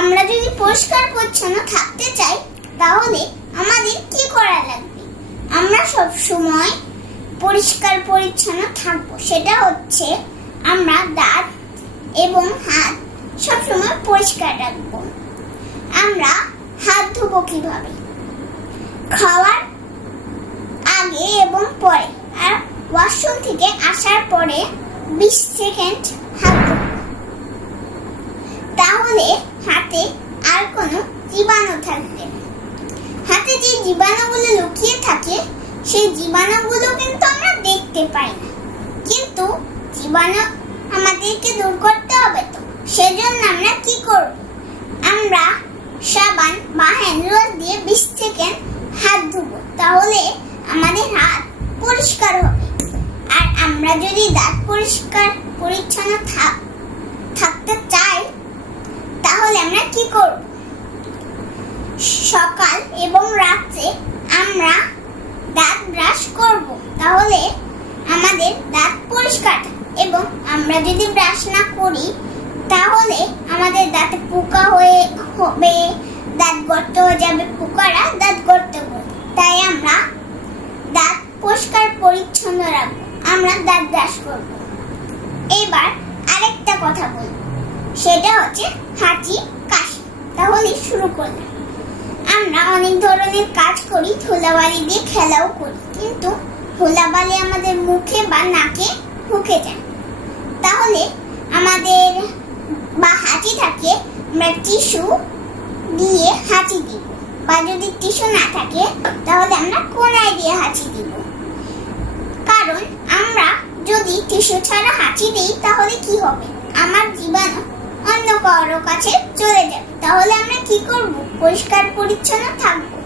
আমরা যদি পরিষ্কার পরিচ্ছন্ন থাকতে চাই তাহলে আমাদের কি করা লাগবে? আমরা সব সময় পরিষ্কার পরিচ্ছন্ন থাকবো। সেটা হচ্ছে আমরা দাঁত এবং হাত সব সময় পরিষ্কার রাখবো। আমরা হাত ধোবো কিভাবে? খাওয়ার আগে এবং পরে, আর ওয়াশরুম থেকে আসার পরে 20 সেকেন্ড হাত ধোবো। তাহলে হাতে আর কোনো জীবাণু থাকবে না। হাতে যে জীবাণুগুলো লুকিয়ে থাকে সেই জীবাণুগুলো কিন্তু আমরা দেখতে পাই না, কিন্তু জীবাণু আমাদেরকে দূর করতে হবে। তো সেজন্য আমরা কি করব? আমরা সাবান বা হ্যান্ড ওয়াশ দিয়ে 20 সেকেন্ড হাত ধুবো। তাহলে আমাদের হাত পরিষ্কার হবে। আর আমরা যদি দাঁত পরিষ্কার পরিচ্ছন্ন থাকতে চাই তাহলে আমরা কি করব? সকাল এবং রাতে আমরা দাঁত ব্রাশ করব। তাহলে আমাদের দাঁত পরিষ্কার থাকবে। এবং আমরা যদি ব্রাশ না করি তাহলে আমাদের দাঁতে পোকা হবে, দাঁত গর্ত হয়ে যাবে, পোকারা দাঁত গর্ত করবে। তাই আমরা দাঁত পরিষ্কার পরিচ্ছন্ন রাখবো। আমরা দাঁত ব্রাশ করব। এবার আরেকটা কথা বলবো, সেটা হচ্ছে হাঁচি কাশি। তাহলে শুরু করলাম। আমরা অনেক ধরনের কাজ করি, ধুলাবালি দিয়ে খেলাও করি, কিন্তু ধুলাবালি আমাদের মুখে বা নাকে ঢুকে যায়। তাহলে আমাদের বা হাঁচি থাকে, আমরা টিস্যু দিয়ে হাঁচি দিব, বা যদি টিস্যু না থাকে তাহলে আমরা কোনায় দিয়ে হাঁচি দিব। কারণ আমরা যদি টিস্যু ছাড়া হাঁচি দিই তাহলে কি হবে? আমার জীবাণু অন্য কারো কাছে চলে যাবে। তাহলে আমরা কি করব? পরিষ্কার পরিচ্ছন্ন থাকবো।